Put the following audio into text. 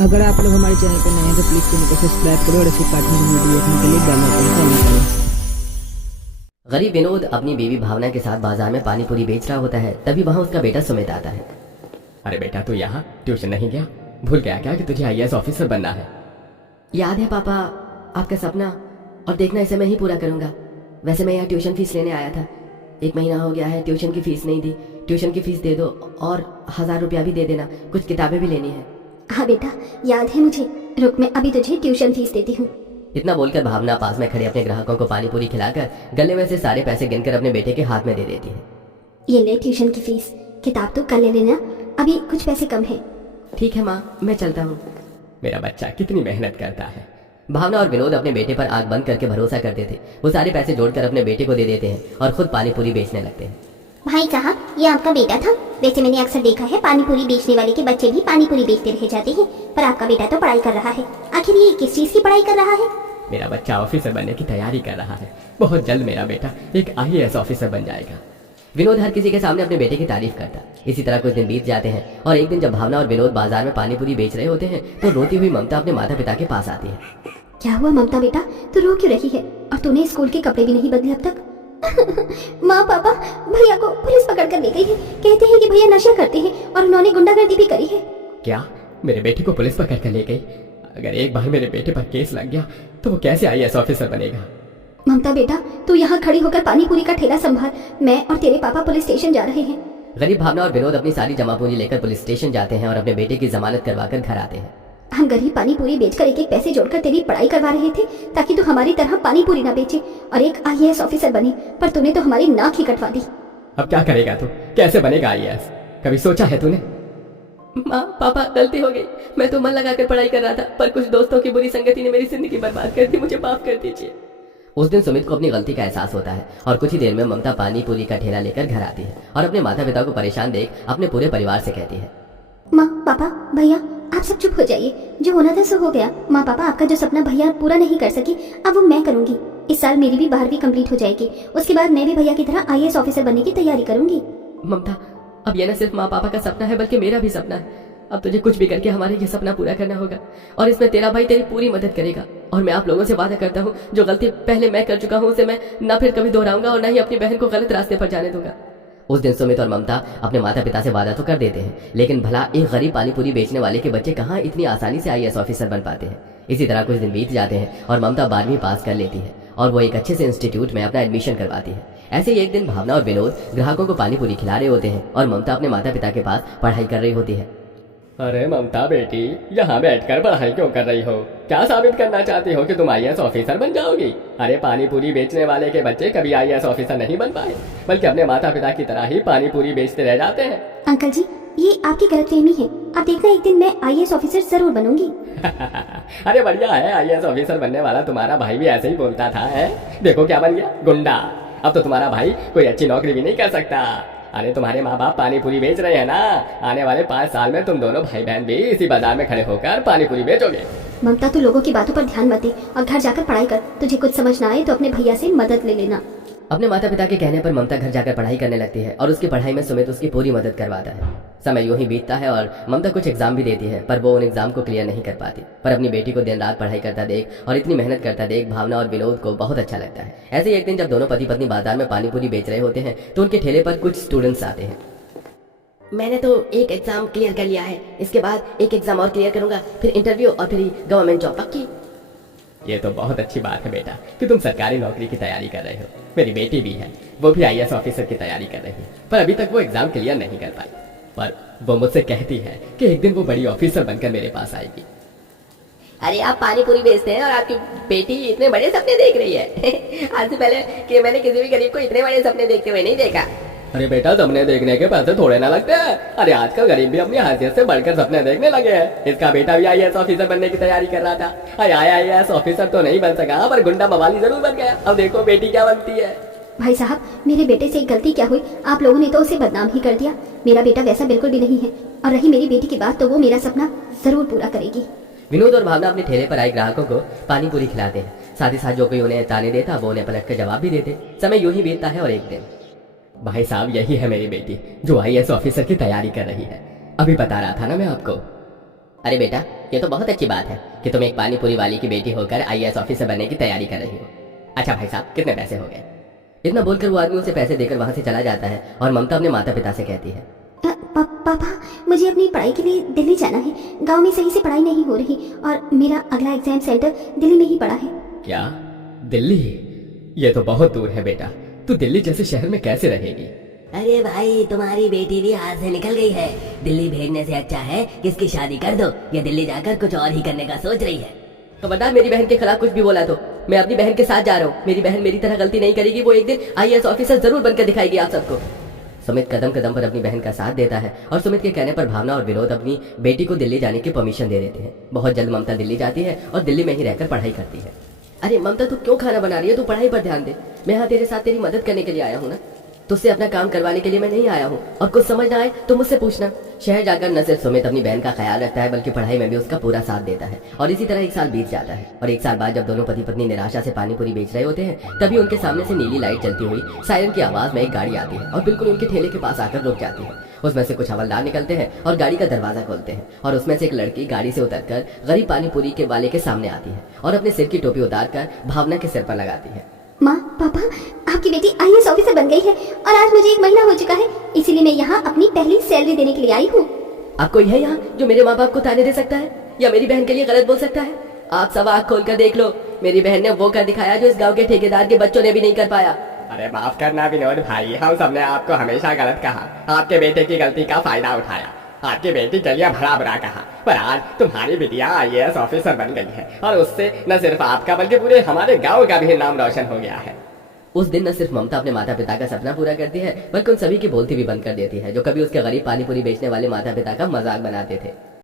अगर आप लोग हमारे चैनल पर नए हैं तो प्लीज़ चैनल को सब्सक्राइब करो और ऐसी कार्टून वीडियो देखने के लिए बेल आइकन को ऑन करो। गरीब विनोद अपनी बीवी भावना के साथ बाजार में पानी पूरी बेच रहा होता है। तभी वहाँ उसका बेटा सुमित आता है। अरे बेटा, तू यहाँ ट्यूशन नहीं गया? भूल गया क्या कि तुझे आईएएस ऑफिसर बनना है? याद है पापा आपका सपना, और देखना इसे मैं ही पूरा करूंगा। वैसे मैं यहाँ ट्यूशन फीस लेने आया था। 1 महीना हो गया है, ट्यूशन की फीस नहीं दी। ट्यूशन की फीस दे दो और 1000 रुपया भी दे देना, कुछ किताबें भी लेनी है। हाँ बेटा, याद है मुझे। रुक, मैं अभी तुझे ट्यूशन फीस देती हूँ। इतना बोलकर भावना पास में खड़े अपने ग्राहकों को पानी पूरी खिलाकर गले में से सारे पैसे गिनकर अपने बेटे के हाथ में दे देती है। ये ले ट्यूशन की फीस, किताब तो कल ले लेना, अभी कुछ पैसे कम है। ठीक है माँ, मैं चलता हूँ। मेरा बच्चा कितनी मेहनत करता है। भावना और विनोद अपने बेटे पर आंख बंद करके भरोसा करते थे। वो सारे पैसे जोड़कर अपने बेटे को दे देते हैं और खुद पानी पूरी बेचने लगते हैं। भाई साहब, ये आपका बेटा था। वैसे मैंने अक्सर देखा है पानी पूरी बेचने वाले के बच्चे भी पानी पूरी बेचते रह जाते हैं, पर आपका बेटा तो पढ़ाई कर रहा है। आखिर ये किस चीज की पढ़ाई कर रहा है? मेरा बच्चा ऑफिसर बनने की तैयारी कर रहा है। बहुत जल्द मेरा बेटा एक आईएएस ऑफिसर बन जाएगा। विनोद हर किसी के सामने अपने बेटे की तारीफ करता। इसी तरह कुछ दिन बीत जाते हैं और एक दिन जब भावना और विनोद बाजार में पानी पूरी बेच रहे होते हैं तो रोती हुई ममता अपने माता पिता के पास आती है। क्या हुआ ममता बेटा, तू रो क्यों रही है? और तूने स्कूल के कपड़े भी नहीं बदले अब तक? माँ पापा, भैया को पुलिस पकड़ कर ले गई है। कहते हैं कि भैया नशा करते हैं और उन्होंने गुंडागर्दी भी करी है। क्या मेरे बेटे को पुलिस पकड़ कर ले गई? अगर एक बार मेरे बेटे पर केस लग गया तो वो कैसे आईएएस ऑफिसर बनेगा? ममता बेटा, तू यहाँ खड़ी होकर पानी पूरी का ठेला संभाल। मैं और तेरे पापा पुलिस स्टेशन जा रहे हैं। गरीब भावना और विनोद अपनी सारी जमा पूंजी लेकर पुलिस स्टेशन जाते हैं और अपने बेटे की जमानत करवाकर घर आते हैं। हम गरीब पानी पूरी बेचकर एक एक पैसे जोड़कर तेरी पढ़ाई करवा रहे थे ताकि तू हमारी तरह पानी पूरी ना बेचे और एक आईएएस ऑफिसर बने, पर तूने तो हमारी नाक ही कटवा दी। अब क्या करेगा तू? कैसे बनेगा आईएएस? कभी सोचा है तूने? माँ पापा, गलती हो गई। मैं तो मन लगाकर पढ़ाई कर रहा था, पर कुछ दोस्तों की बुरी संगति ने मेरी जिंदगी बर्बाद कर दी। मुझे माफ कर दीजिए। उस दिन सुमित को अपनी गलती का एहसास होता है और कुछ ही देर में ममता पानी पूरी का ठेला लेकर घर आती है और अपने माता पिता को परेशान देख अपने पूरे परिवार से कहती है, माँ पापा भैया, आप सब चुप हो जाइए। जो होना था सो हो गया। माँ पापा, आपका जो सपना भैया पूरा नहीं कर सकी, अब वो मैं करूंगी। इस साल मेरी भी 12वीं कंप्लीट हो जाएगी। उसके बाद मैं भी भैया की तरह आईएएस ऑफिसर बनने की तैयारी करूंगी। ममता, अब ये न सिर्फ माँ पापा का सपना है बल्कि मेरा भी सपना है। अब तुझे कुछ भी करके हमारे ये सपना पूरा करना होगा और इसमें तेरा भाई तेरी पूरी मदद करेगा। और मैं आप लोगों से वादा करता हूँ, जो गलती पहले मैं कर चुका हूँ उसे मैं न फिर कभी दोहराऊंगा और न ही अपनी बहन को गलत रास्ते पर जाने दूंगा। उस दिन सुमित और ममता अपने माता पिता से वादा तो कर देते हैं, लेकिन भला एक गरीब पानी पूरी बेचने वाले के बच्चे कहाँ इतनी आसानी से आईएएस ऑफिसर बन पाते हैं। इसी तरह कुछ दिन बीत जाते हैं और ममता 12वीं पास कर लेती है और वो एक अच्छे से इंस्टीट्यूट में अपना एडमिशन करवाती है। ऐसे ही एक दिन भावना और विनोद ग्राहकों को पानी पूरी खिला रहे होते हैं और ममता अपने माता पिता के पास पढ़ाई कर रही होती है। अरे ममता बेटी, यहाँ बैठकर पढ़ाई क्यों कर रही हो? क्या साबित करना चाहती हो कि तुम आईएएस ऑफिसर बन जाओगी? अरे पानी पूरी बेचने वाले के बच्चे कभी आईएएस ऑफिसर नहीं बन पाए, बल्कि अपने माता पिता की तरह ही पानी पूरी बेचते रह जाते हैं। अंकल जी, ये आपकी गलतफहमी है। आप देखना, एक दिन मैं आईएएस ऑफिसर जरूर बनूंगी। अरे बढ़िया है, आईएएस ऑफिसर बनने वाला तुम्हारा भाई भी ऐसे ही बोलता था। है देखो क्या बन गया, गुंडा। अब तो तुम्हारा भाई कोई अच्छी नौकरी भी नहीं कर सकता। अरे तुम्हारे माँ बाप पानी पूरी बेच रहे हैं ना, आने वाले 5 साल में तुम दोनों भाई बहन भी इसी बाजार में खड़े होकर पानी पूरी बेचोगे। ममता, तू लोगों की बातों पर ध्यान मत दे और घर जाकर पढ़ाई कर। तुझे कुछ समझ ना आए तो अपने भैया से मदद ले लेना। अपने माता पिता के कहने पर ममता घर जाकर पढ़ाई करने लगती है और उसकी पढ़ाई में सुमित उसकी पूरी मदद करवाता है। समय यूं ही बीतता है और ममता कुछ एग्जाम भी देती है, पर वो उन एग्जाम को क्लियर नहीं कर पाती। पर अपनी बेटी को दिन रात पढ़ाई करता देख और इतनी मेहनत करता देख भावना और विनोद को बहुत अच्छा लगता है। ऐसे ही एक दिन जब दोनों पति पत्नी बाजार में पानी पूरी बेच रहे होते हैं तो उनके ठेले पर कुछ स्टूडेंट्स आते हैं। मैंने तो एक एग्जाम क्लियर कर लिया है, इसके बाद एक एग्जाम और क्लियर करूंगा, फिर इंटरव्यू और फिर गवर्नमेंट जॉब पक्की। ये तो बहुत अच्छी बात है बेटा कि तुम सरकारी नौकरी की तैयारी कर रहे हो। मेरी बेटी भी है, वो भी आईएएस ऑफिसर की तैयारी कर रही है, पर अभी तक वो एग्जाम क्लियर नहीं कर पाई। पर वो मुझसे कहती है कि एक दिन वो बड़ी ऑफिसर बनकर मेरे पास आएगी। अरे आप पानी पूरी बेचते हैं और आपकी बेटी इतने बड़े सपने देख रही है। आज से पहले कि मैंने किसी भी गरीब को इतने बड़े सपने देखते हुए नहीं देखा। अरे बेटा, सपने देखने के पैसे थोड़े ना लगते हैं। अरे आजकल गरीब भी अपनी हैसियत से बढ़कर सपने देखने लगे हैं। इसका बेटा भी आईएएस ऑफिसर बनने की तैयारी कर रहा था। अरे आईएएस ऑफिसर तो नहीं बन सका, पर गुंडा मवाली जरूर बन गया। अब देखो बेटी क्या बनती है। भाई साहब, मेरे बेटे से एक गलती क्या हुई, आप लोगों ने तो उसे बदनाम ही कर दिया। मेरा बेटा वैसा बिल्कुल भी नहीं है, और रही मेरी बेटी की बात तो वो मेरा सपना जरूर पूरा करेगी। विनोद और भावना अपने ठेले पर आए ग्राहकों को पानी पूरी खिलाते हैं। साथ ही साथ जो कोई उन्हें ताने देता वो उन्हें पलट कर जवाब भी देते। समय यूं ही बीतता है और एक दिन भाई साहब, यही है मेरी बेटी जो आईएएस ऑफिसर की तैयारी कर रही है। अभी बता रहा था ना मैं आपको। अरे बेटा, ये तो बहुत अच्छी बात है कि तुम एक पानी पूरी वाली की बेटी होकर आईएएस ऑफिसर बनने की तैयारी कर रही हो। अच्छा भाई साहब, कितने पैसे हो गए? इतना बोलकर वो आदमी उसे पैसे देकर वहां से चला जाता है और ममता अपने माता पिता से कहती है, पापा, मुझे अपनी पढ़ाई के लिए दिल्ली जाना है। गांव में सही से पढ़ाई नहीं हो रही और मेरा अगला एग्जाम सेंटर दिल्ली में ही पड़ा है। क्या दिल्ली? ये तो बहुत दूर है बेटा, तू दिल्ली जैसे शहर में कैसे रहेगी? अरे भाई, तुम्हारी बेटी भी हाथ से निकल गई है। दिल्ली भेजने से अच्छा है कि इसकी शादी कर दो। ये दिल्ली जाकर कुछ और ही करने का सोच रही है। खबरदार मेरी बहन के खिलाफ कुछ भी बोला तो मैं अपनी बहन के साथ जा रहा हूँ। मेरी बहन मेरी तरह गलती नहीं करेगी, वो एक दिन आईएएस ऑफिसर जरूर बनकर दिखाएगी आप सबको। सुमित कदम कदम पर अपनी बहन का साथ देता है और सुमित के कहने पर भावना और विनोद अपनी बेटी को दिल्ली जाने की परमिशन दे देते हैं। बहुत जल्द ममता दिल्ली जाती है और दिल्ली में ही रहकर पढ़ाई करती है। अरे ममता, तू क्यों खाना बना रही है? तू पढ़ाई पर ध्यान दे। मैं यहाँ तेरे साथ तेरी मदद करने के लिए आया हूँ ना, तुझसे अपना काम करवाने के लिए मैं नहीं आया हूँ। और कुछ समझ ना आए तो मुझसे पूछना। शहर जाकर न सिर्फ सुमित अपनी बहन का ख्याल रखता है बल्कि पढ़ाई में भी उसका पूरा साथ देता है। और इसी तरह एक साल बीत जाता है और एक साल बाद जब दोनों पति पत्नी निराशा से पानी पूरी बेच रहे होते हैं, तभी उनके सामने से नीली लाइट जलती हुई सायरन की आवाज में एक गाड़ी आती है और बिल्कुल उनके ठेले के पास आकर रुक जाती है। उसमें से कुछ हवलदार निकलते हैं और गाड़ी का दरवाजा खोलते हैं और उसमें से एक लड़की गाड़ी से उतरकर गरीब पानी पूरी के वाले के सामने आती है और अपने सिर की टोपी उतारकर भावना के सिर पर लगाती है। माँ, पापा, आपकी बेटी आईएएस ऑफिसर बन गई है और आज मुझे 1 महीना हो चुका है, इसीलिए मैं यहाँ अपनी पहली सैलरी देने के लिए आई हूँ। आपको यह यहाँ जो मेरे माँ बाप को ताने दे सकता है या मेरी बहन के लिए गलत बोल सकता है? आप सब आँख खोल कर देख लो, मेरी बहन ने वो कर दिखाया जो इस गाँव के ठेकेदार के बच्चों ने भी नहीं कर पाया। अरे माफ करना विनोद भाई, हम सबने आपको हमेशा गलत कहा, आपके बेटे की गलती का फायदा उठाया, आपकी बेटी के लिए भला बुरा कहा, पर आज तुम्हारी बिटिया आईएएस ऑफिसर बन गई है और उससे न सिर्फ आपका बल्कि पूरे हमारे गांव का भी नाम रोशन हो गया है। उस दिन न सिर्फ ममता अपने माता पिता का सपना पूरा करती है बल्कि उन सभी की बोलती भी बंद कर देती है जो कभी उसके गरीब पानी पूरी बेचने वाले माता पिता का मजाक बनाते थे।